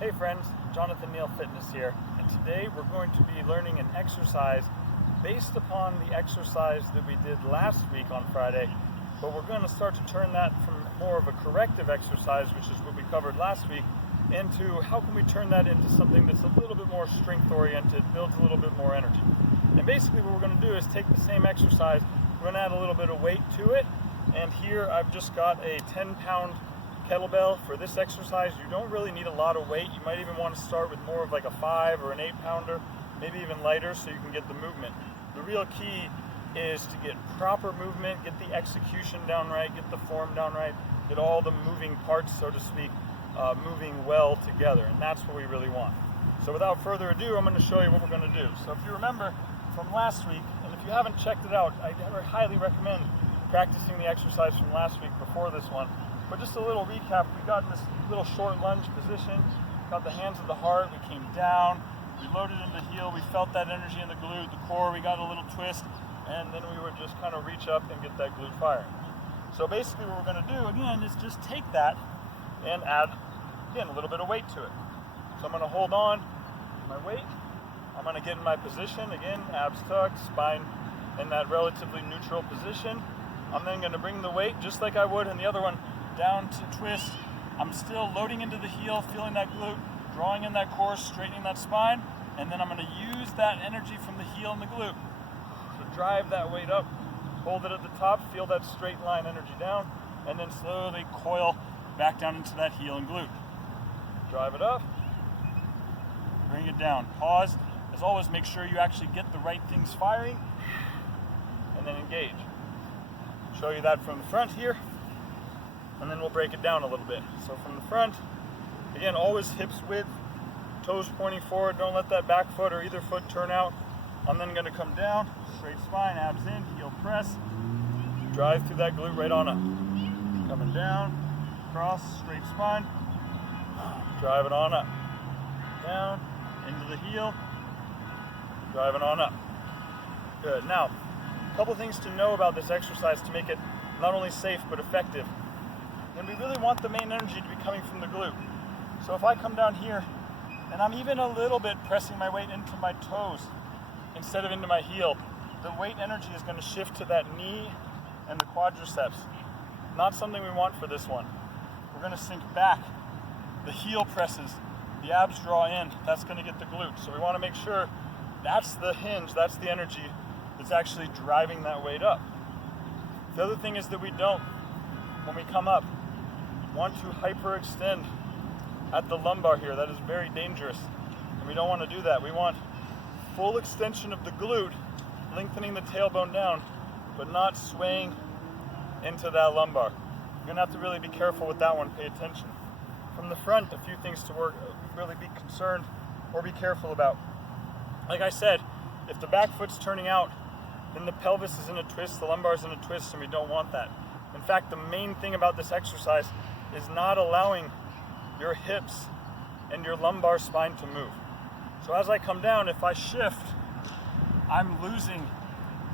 Hey friends, Jonathan Neal Fitness here, and today we're going to be learning an exercise based upon the exercise that we did last week on Friday, but we're going to start to turn that from more of a corrective exercise, which is what we covered last week, into how can we turn that into something that's a little bit more strength oriented, builds a little bit more energy. And basically what we're going to do is take the same exercise, we're going to add a little bit of weight to it, and here I've just got a 10-pound kettlebell for this exercise. You don't really need a lot of weight. You might even want to start with more of like a 5 or an 8-pounder, maybe even lighter, so you can get the movement. The real key is to get proper movement, get the execution down right, get the form down right, get all the moving parts, so to speak, moving well together, and that's what we really want. So without further ado, I'm going to show you what we're going to do. So if you remember from last week, and if you haven't checked it out, I highly recommend practicing the exercise from last week before this one. But just a little recap, we got in this little short lunge position, got the hands of the heart, we came down, we loaded into heel, we felt that energy in the glute, the core, we got a little twist, and then we would just kind of reach up and get that glute firing. So basically what we're going to do, again, is just take that and add, again, a little bit of weight to it. So I'm going to hold on to my weight, I'm going to get in my position, again, abs tucked, spine in that relatively neutral position. I'm then going to bring the weight, just like I would in the other one, down to twist. I'm still loading into the heel, feeling that glute, drawing in that core, straightening that spine, and then I'm going to use that energy from the heel and the glute to drive that weight up, hold it at the top, feel that straight line energy down, and then slowly coil back down into that heel and glute. Drive it up, bring it down, pause. As always, make sure you actually get the right things firing, and then engage. Show you that from the front here, and then we'll break it down a little bit. So from the front, again, always hips width, toes pointing forward, don't let that back foot or either foot turn out. I'm then gonna come down, straight spine, abs in, heel press, drive through that glute right on up. Coming down, cross, straight spine, drive it on up. Down, into the heel, drive it on up. Good, now, a couple things to know about this exercise to make it not only safe but effective. And we really want the main energy to be coming from the glute. So if I come down here and I'm even a little bit pressing my weight into my toes instead of into my heel, the weight energy is going to shift to that knee and the quadriceps. Not something we want for this one. We're going to sink back. The heel presses, the abs draw in, that's going to get the glute. So we want to make sure that's the hinge, that's the energy that's actually driving that weight up. The other thing is that we don't, when we come up, want to hyperextend at the lumbar here. That is very dangerous, and we don't want to do that. We want full extension of the glute, lengthening the tailbone down, but not swaying into that lumbar. You're gonna have to really be careful with that one, pay attention. From the front, a few things to really be concerned or be careful about. Like I said, if the back foot's turning out, then the pelvis is in a twist, the lumbar is in a twist, and we don't want that. In fact, the main thing about this exercise is not allowing your hips and your lumbar spine to move. So as I come down, if I shift, I'm losing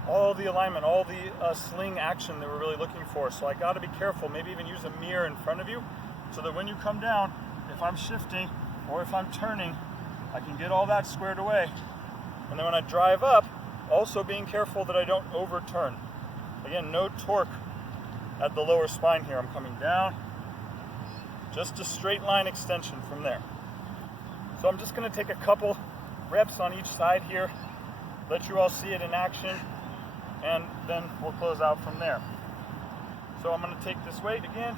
all the alignment, all the sling action that we're really looking for. So I gotta be careful, maybe even use a mirror in front of you, so that when you come down, if I'm shifting or if I'm turning, I can get all that squared away. And then when I drive up, also being careful that I don't overturn. Again, no torque at the lower spine here. I'm coming down, just a straight line extension from there. So I'm just going to take a couple reps on each side here, let you all see it in action, and then we'll close out from there. So I'm going to take this weight again,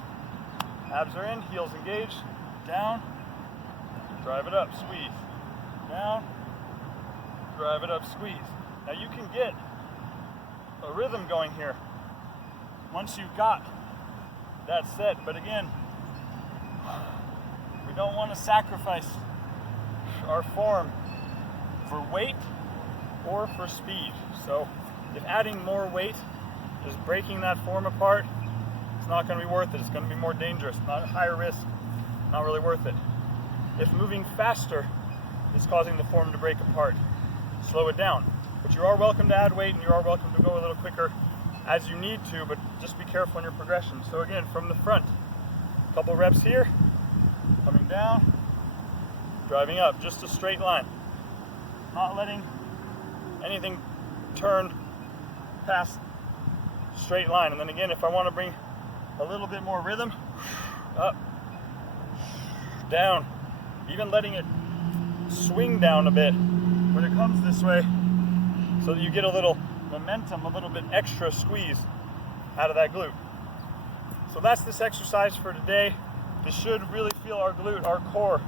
abs are in, heels engaged, down, drive it up, squeeze, down, drive it up, squeeze. Now you can get a rhythm going here once you've got that set, but again, we don't want to sacrifice our form for weight or for speed. So if adding more weight is breaking that form apart, it's not going to be worth it. It's going to be more dangerous, not higher risk, not really worth it. If moving faster is causing the form to break apart, slow it down. But you are welcome to add weight and you are welcome to go a little quicker as you need to, but just be careful in your progression. So again, from the front, a couple reps here, coming down, driving up, just a straight line. Not letting anything turn past straight line. And then again, if I want to bring a little bit more rhythm, up, down, even letting it swing down a bit when it comes this way, so that you get a little momentum, a little bit extra squeeze out of that glute. So that's this exercise for today. This should really feel our glute, our core,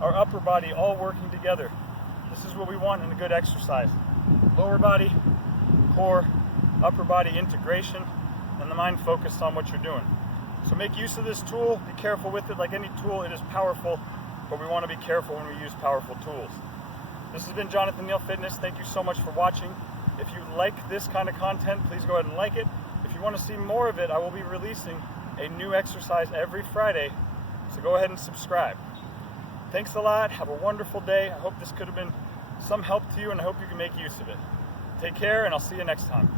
our upper body all working together. This is what we want in a good exercise. Lower body, core, upper body integration, and the mind focused on what you're doing. So make use of this tool. Be careful with it. Like any tool, it is powerful, but we want to be careful when we use powerful tools. This has been Jonathan Neal Fitness. Thank you so much for watching. If you like this kind of content, please go ahead and like it. If you want to see more of it, I will be releasing a new exercise every Friday, so go ahead and subscribe. Thanks a lot. Have a wonderful day. I hope this could have been some help to you, and I hope you can make use of it. Take care, and I'll see you next time.